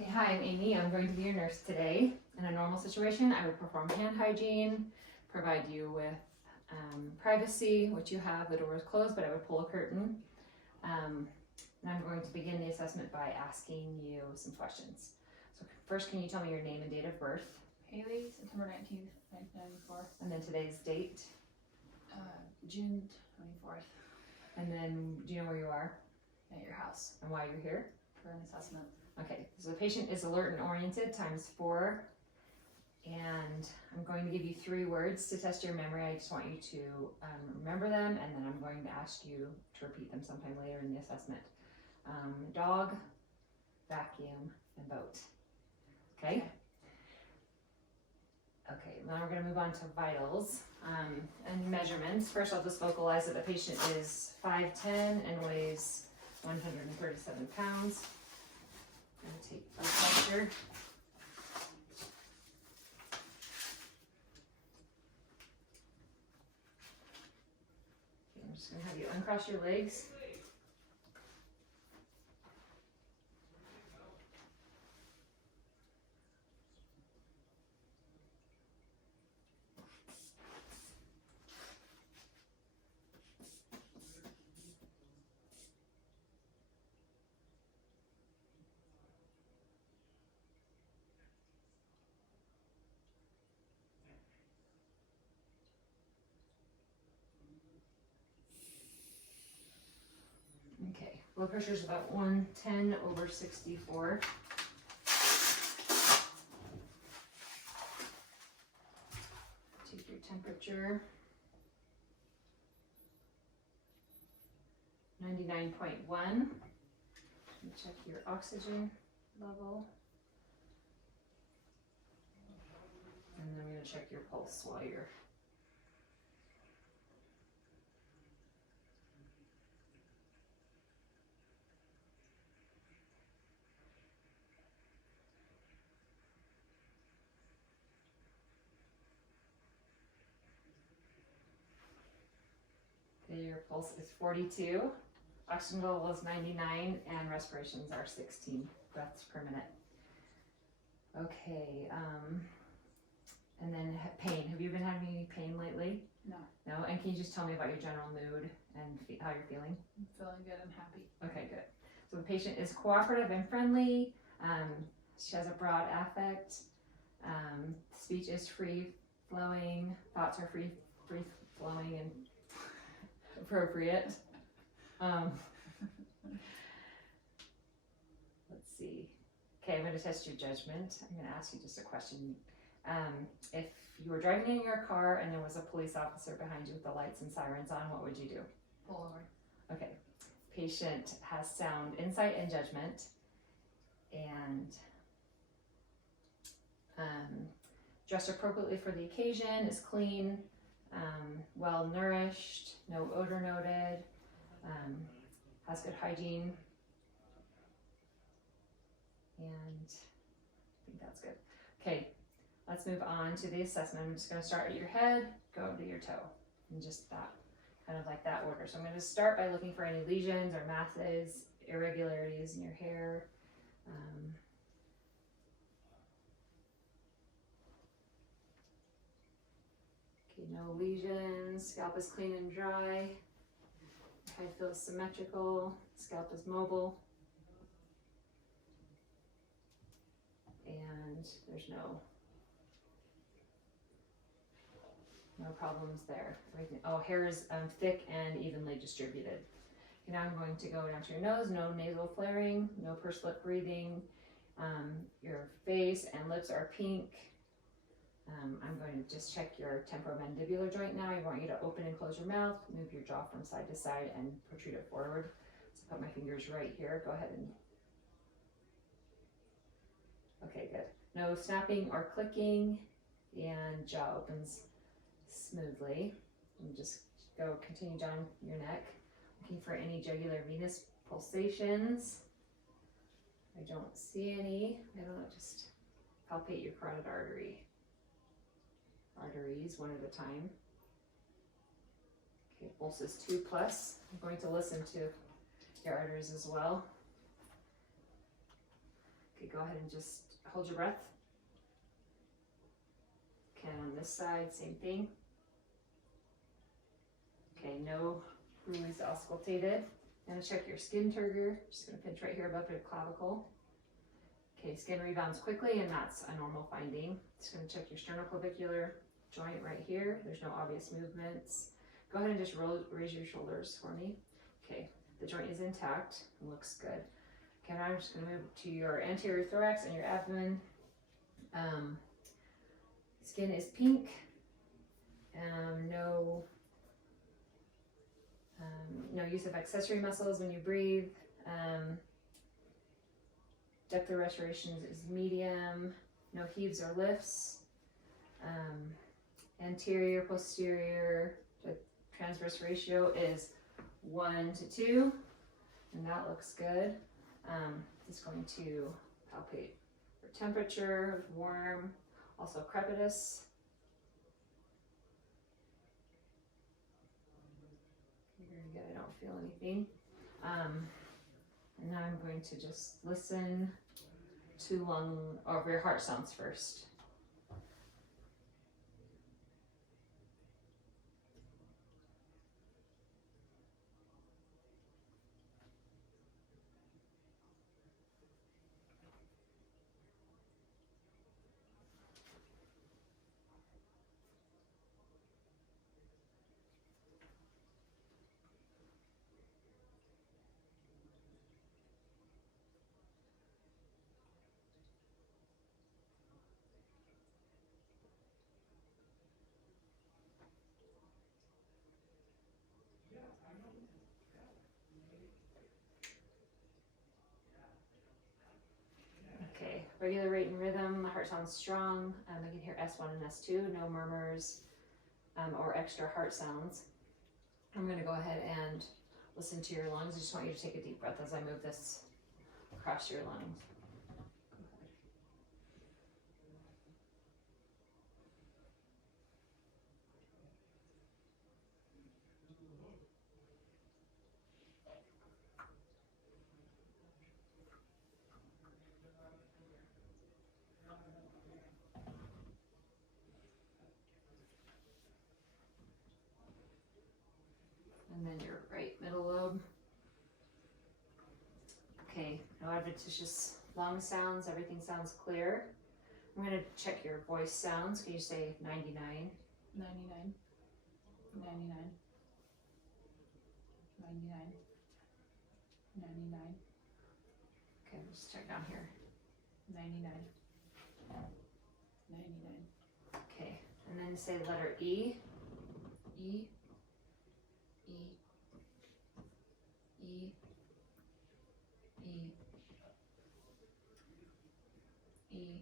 Okay, hi, I'm Amy. I'm going to be your nurse today. In a normal situation, I would perform hand hygiene, provide you with privacy, which you have. The door is closed, but I would pull a curtain. And I'm going to begin the assessment by asking you some questions. So first, can you tell me your name and date of birth? Haley, September 19th, 1994. And then today's date? June 24th. And then, do you know where you are? At your house And why you're here? for an assessment. Okay, so the patient is alert and oriented, ×4. And I'm going to give you 3 words to test your memory. I just want you to remember them, and then I'm going to ask you to repeat them sometime later in the assessment. Dog, vacuum, and boat. Okay? Okay, now we're going to move on to vitals and measurements. First, I'll just vocalize that the patient is 5'10" and weighs 137 pounds. I'm going to take blood pressure. Okay, I'm just going to have you uncross your legs. Okay, blood pressure is about 110/64. Take your temperature. 99.1. Check your oxygen level. And then I'm going to check your pulse while you're. Okay, your pulse is 42, oxygen level is 99, and respirations are 16 breaths per minute. Okay, and then pain. Have you been having any pain lately? No. No? And can you just tell me about your general mood and how you're feeling? I'm feeling good and happy. Okay, good. So the patient is cooperative and friendly. She has a broad affect. Speech is free flowing. Thoughts are free flowing and appropriate. Let's see. Okay, I'm going to test your judgment. I'm going to ask you just a question. If you were driving in your car and there was a police officer behind you with the lights and sirens on, what would you do? Pull over. Okay. Patient has sound insight and judgment, and dressed appropriately for the occasion, is clean, well nourished, no odor noted, has good hygiene, and I think that's good. Okay, let's move on to the assessment. I'm just going to start at your head, go to your toe, and just that. Kind of like that order. So I'm going to start by looking for any lesions or masses, irregularities in your hair. Okay, no lesions. Scalp is clean and dry. Head feels symmetrical. Scalp is mobile. And there's no problems there. Hair is thick and evenly distributed. Okay, now I'm going to go down to your nose. No nasal flaring, no pursed lip breathing. Your face and lips are pink. I'm going to just check your temporomandibular joint now. I want you to open and close your mouth, move your jaw from side to side, and protrude it forward. So put my fingers right here. Go ahead and. Okay, good. No snapping or clicking, and jaw opens smoothly. And just continue down your neck, looking for any jugular venous pulsations. I don't see any. I don't know, just palpate your carotid arteries one at a time. Okay, pulse is 2+. I'm going to listen to your arteries as well. Okay, go ahead and just hold your breath. Okay, on this side, same thing. Okay, no buoys auscultated. Gonna check your skin turgor. Just gonna pinch right here above your clavicle. Okay, skin rebounds quickly, and that's a normal finding. Just gonna check your sternoclavicular joint right here. There's no obvious movements. Go ahead and just raise your shoulders for me. Okay, the joint is intact and looks good. Okay, now I'm just gonna move to your anterior thorax and your abdomen. Skin is pink. No use of accessory muscles when you breathe. Depth of respiration is medium. No heaves or lifts. Anterior, posterior, the transverse ratio is 1:2, and that looks good. Just going to palpate for temperature, warm, also crepitus. Very good, I don't feel anything. And now I'm going to just listen to your heart sounds first. Okay, regular rate and rhythm, the heart sounds strong. I can hear S1 and S2, no murmurs or extra heart sounds. I'm gonna go ahead and listen to your lungs. I just want you to take a deep breath as I move this across your lungs. And then your right middle lobe. Okay, no adventitious lung sounds, everything sounds clear. I'm gonna check your voice sounds. Can you say 99? 99. 99. 99. 99. Okay, let's check down here. 99. 99. Okay, and then say the letter E. E. E. E. E. E.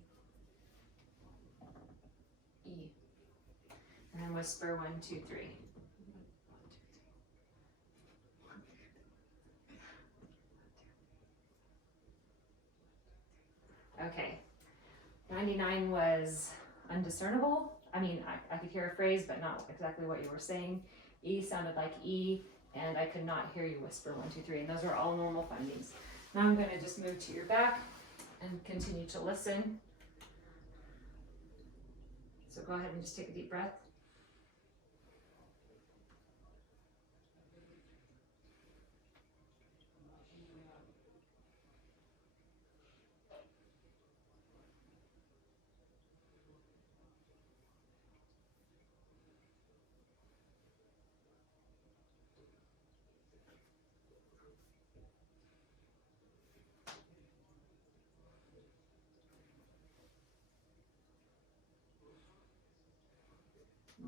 E. And then whisper 1, 2, 3. Okay. 99 was undiscernible. I mean, I could hear a phrase, but not exactly what you were saying. E sounded like E, and I could not hear you whisper 1, 2, 3. And those are all normal findings. Now I'm going to just move to your back and continue to listen. So go ahead and just take a deep breath.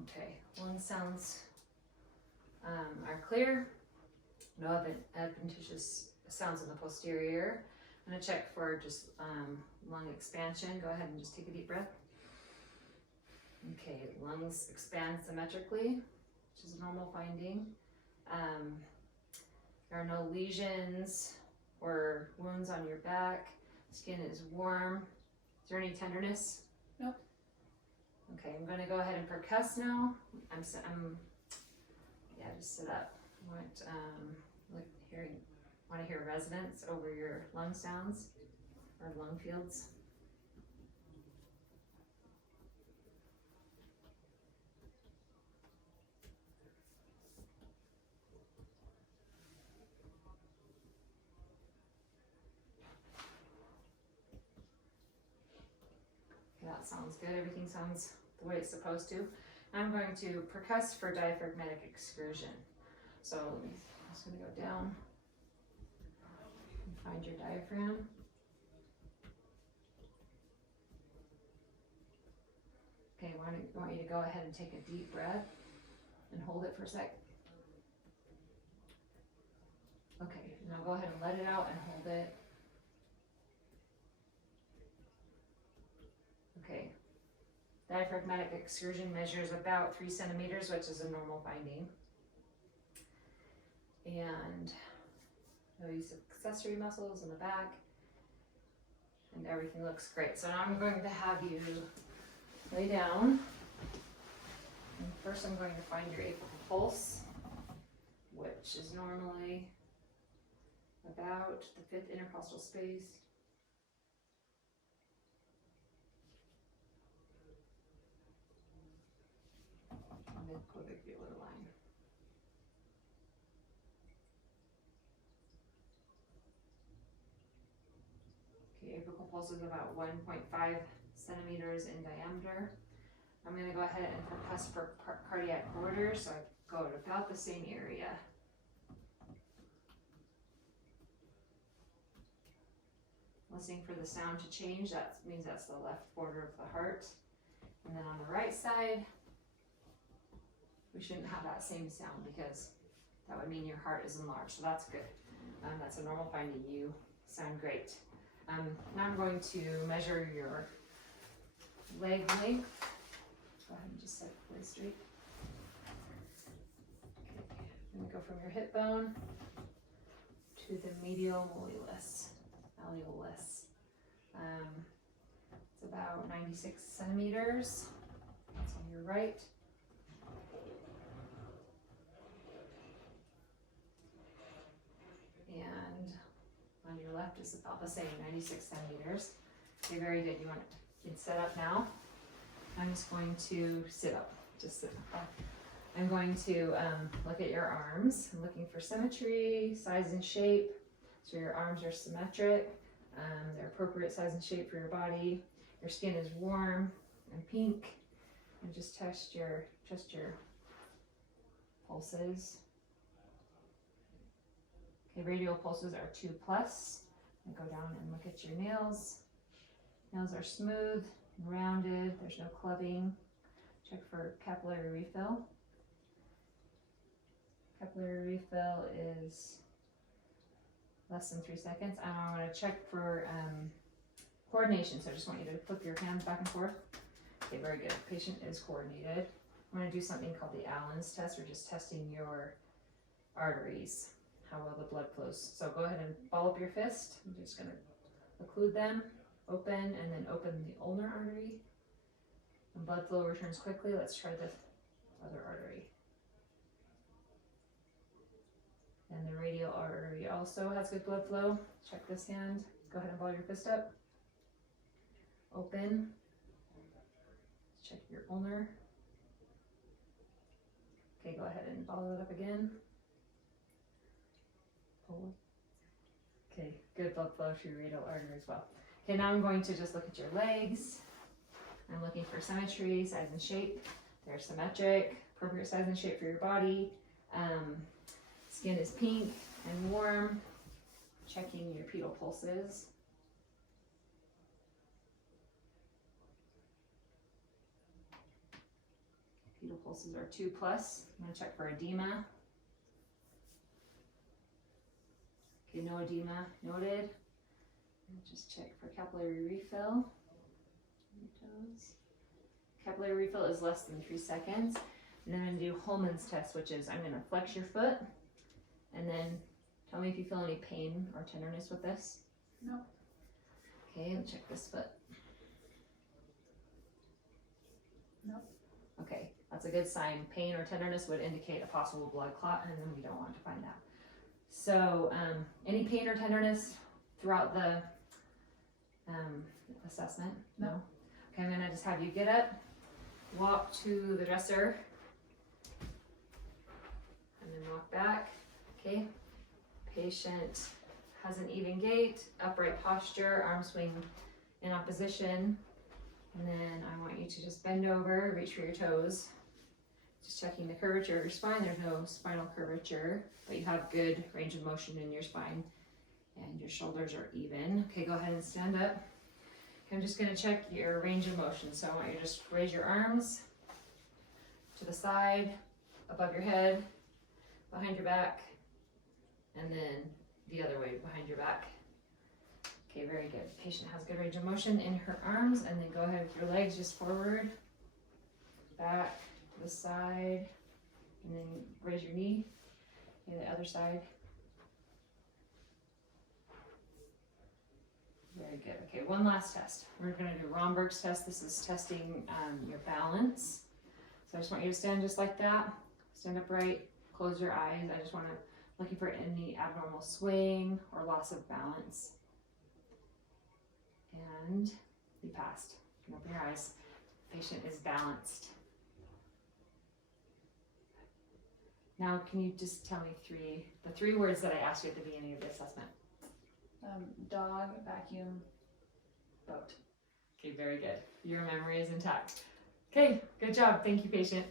Okay, lung sounds are clear. No adventitious sounds in the posterior. I'm going to check for just lung expansion. Go ahead and just take a deep breath. Okay, lungs expand symmetrically, which is a normal finding. There are no lesions or wounds on your back. Skin is warm. Is there any tenderness? Nope. Okay, I'm going to go ahead and percuss now. Just sit up. I want to hear resonance over your lung sounds. our lung fields. That sounds good. Everything sounds the way it's supposed to. I'm going to percuss for diaphragmatic excursion. So I'm just going to go down and find your diaphragm. Okay, I want you to go ahead and take a deep breath and hold it for a sec. Okay, now go ahead and let it out and hold it. Okay, diaphragmatic excursion measures about 3 centimeters, which is a normal finding. And no use of accessory muscles in the back. And everything looks great. So now I'm going to have you lay down. And first I'm going to find your apical pulse, which is normally about the 5th intercostal space. Midclavicular line. Okay, apical pulse is about 1.5 centimeters in diameter. I'm going to go ahead and percuss for cardiac borders, so I go to about the same area. Listening for the sound to change, that means that's the left border of the heart. And then on the right side, we shouldn't have that same sound because that would mean your heart is enlarged, so that's good. That's a normal finding. You sound great. Now I'm going to measure your leg length. Go ahead and just set it really straight. Okay. I'm going to go from your hip bone to the medial malleolus. It's about 96 centimeters. That's on your right. And on your left is about the same, 96 centimeters. Okay, very good. You want it set up now. I'm just going to sit up. Just sit up. I'm going to look at your arms. I'm looking for symmetry, size and shape. So your arms are symmetric. They're appropriate size and shape for your body. Your skin is warm and pink. And just test your pulses. Okay, radial pulses are 2+. And go down and look at your nails. Nails are smooth and rounded. There's no clubbing. Check for capillary refill. Capillary refill is less than 3 seconds. And I want to check for coordination. So I just want you to flip your hands back and forth. Okay, very good. Patient is coordinated. I'm going to do something called the Allen's test. We're just testing your arteries, how well the blood flows. So go ahead and ball up your fist. I'm just going to occlude them, open, and then open the ulnar artery. And blood flow returns quickly. Let's try the other artery. And the radial artery also has good blood flow. Check this hand. Go ahead and ball your fist up. Open. Check your ulnar. Okay, go ahead and ball it up again. Pull. Okay, good blood flow to your radial artery as well. Okay, now I'm going to just look at your legs. I'm looking for symmetry, size and shape. They're symmetric, appropriate size and shape for your body. Skin is pink and warm. Checking your pedal pulses. Pedal pulses are 2+. I'm going to check for edema. Okay, no edema noted. Just check for capillary refill. Capillary refill is less than 3 seconds. And then I'm going to do Holman's test, which is I'm going to flex your foot and then tell me if you feel any pain or tenderness with this. No. Okay, and check this foot. No. Okay, that's a good sign. Pain or tenderness would indicate a possible blood clot, and then we don't want to find that. So any pain or tenderness throughout the assessment? No. Okay, I'm gonna just have you get up, walk to the dresser, and then walk back. Okay. Patient has an even gait, upright posture, arm swing in opposition. And then I want you to just bend over, reach for your toes. Just checking the curvature of your spine. There's no spinal curvature, but you have good range of motion in your spine and your shoulders are even. Okay, go ahead and stand up. Okay, I'm just gonna check your range of motion. So I want you to just raise your arms to the side, above your head, behind your back, and then the other way behind your back. Okay, very good. Patient has good range of motion in her arms, and then go ahead with your legs just forward, back, to the side, and then raise your knee. Okay, the other side. Very good. Okay, one last test. We're going to do Romberg's test. This is testing your balance. So I just want you to stand just like that. Stand upright, close your eyes. I just want to looking for any abnormal swing or loss of balance. And you passed. You can open your eyes. Patient is balanced. Now, can you just tell me the three words that I asked you at the beginning of the assessment? Dog, vacuum, boat. Okay, very good. Your memory is intact. Okay, good job. Thank you, patient.